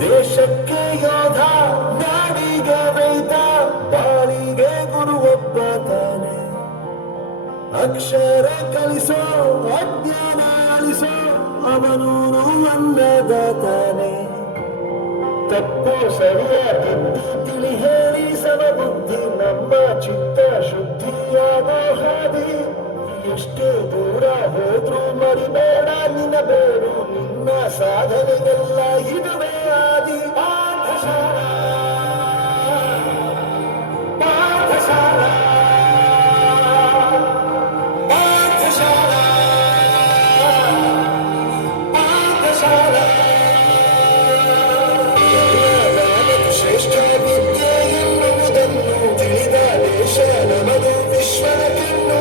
ದೇಶಕ್ಕೆ ಯೋಧ, ನಾಡಿಗೆ ರೈತ, ಬಾಳಿಗೆ ಗುರು ಒಬ್ಬ ತಾನೆ. ಅಕ್ಷರ ಕಲಿಸೋ, ಅಜ್ಞಾನ ಅಳಿಸೋ, ಅವನೂನು ಅನ್ನದಾತಾನೆ. ತಪ್ಪು ಸರಿಯ ತಿದ್ದಿ ತಿಳಿ ಹೇಳಿ ಸಮಬುದ್ಧಿ, ನಮ್ಮ ಚಿತ್ತ ಶುದ್ಧಿಯಾಗೋ ಹಾದಿ. ಎಷ್ಟೇ ದೂರ ಹೋದ್ರೂ ಮರಿಬೇಡ ನಿನ್ನ ಬೇರು, ನಿನ್ನ ಸಾಧನೆಗೆಲ್ಲ ಇದುವೇ ಆದಿ. ಪಾಠಶಾಲಾ ಪಾಠಶಾಲಾ ಪಾಠಶಾಲಾ ಪಾಠಶಾಲಾ. ಶ್ರೇಷ್ಠ ವಿದ್ಯೆ ಎನ್ನುವುದನ್ನು ತಿಳಿದ ದೇಶ ನಮದು ವಿಶ್ವದ ಕಣ್ಣು.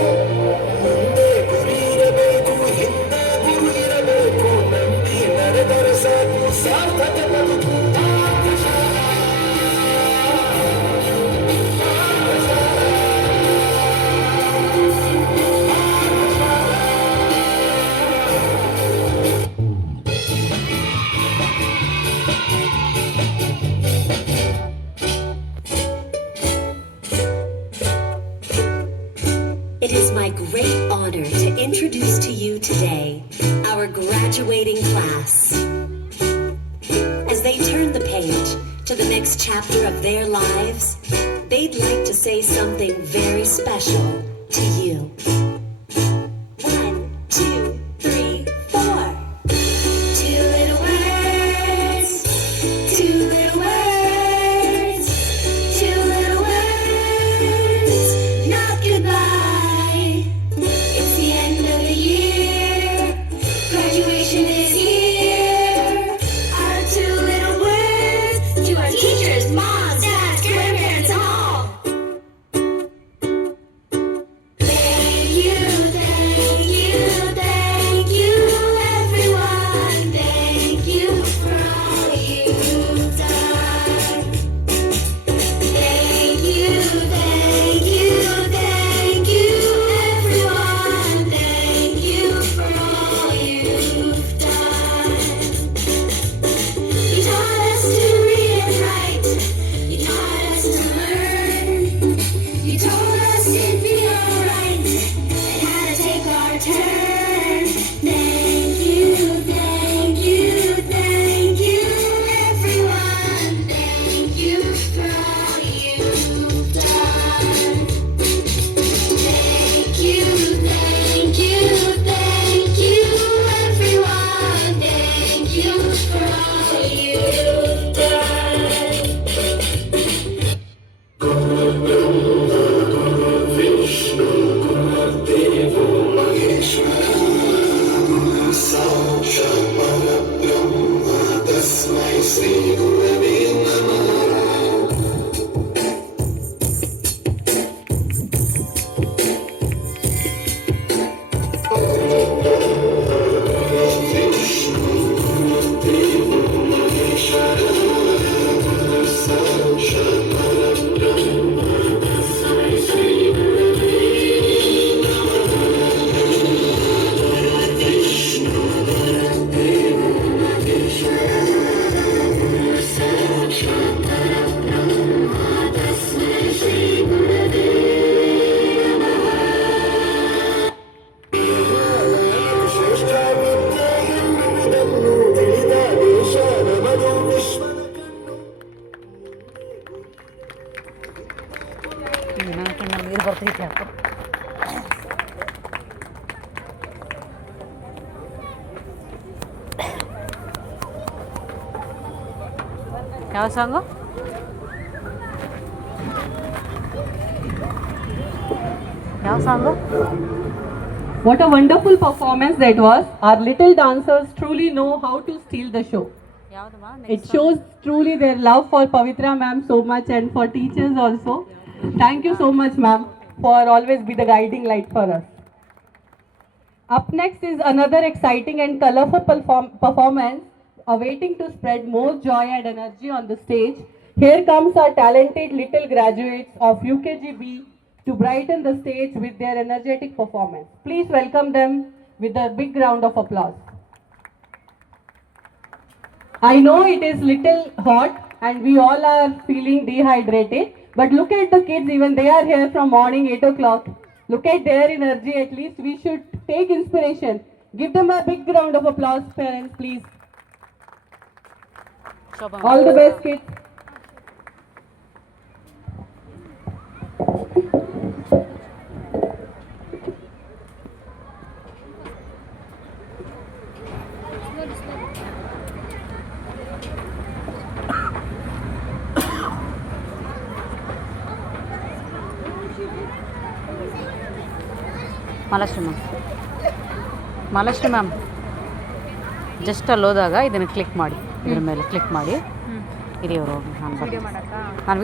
ಮುಂದೆ ಗುರಿ ಇರಬೇಕು, ಹಿಂದೆ ಗುರು ಇರಬೇಕು, ನಂಬಿ ನಡೆದರೆ ಸಾಕು ಸಾರ್ಥಕ ಬದುಕು. It is my great honor to introduce to you today our graduating class. As they turn the page to the next chapter of their lives, they'd like to say something very special to you. 1, 2, 3, 4. Two little words, two little words, two little words, not goodbye. It's the end of the year, graduation is here. Our two little words to our teachers, moms, dads, grandparents, all. ನನ್ನ ನೀರು ಬರ್ತೈತೆ ಯಾಕೋ. ಯಾವ song? ಯಾವ song? What a wonderful performance that was. Our little dancers truly know how to steal the show. ಯಾವುದಮ್ಮ? It shows truly their love for Pavitra ma'am so much and for teachers also. Thank you so much ma'am for always be the guiding light for us. Up next is another exciting and colorful performance awaiting to spread more joy and energy on the stage. Here comes our talented little graduates of UKGB to brighten the stage with their energetic performance. Please welcome them with a big round of applause. I know it is little hot and we all are feeling dehydrated, but look at the kids, even they are here from morning 8 o'clock. Look at their energy, at least we should take inspiration. Give them a big round of applause, parents, please. Shobha All the best, kids. Malashree ma'am just ಅಲ್ಲಿ ಹೋದಾಗ ಇದನ್ನು click ಮಾಡಿ, ಇದ್ರ ಮೇಲೆ click ಮಾಡಿ. ಇರಿ ಅವರು ನಾನು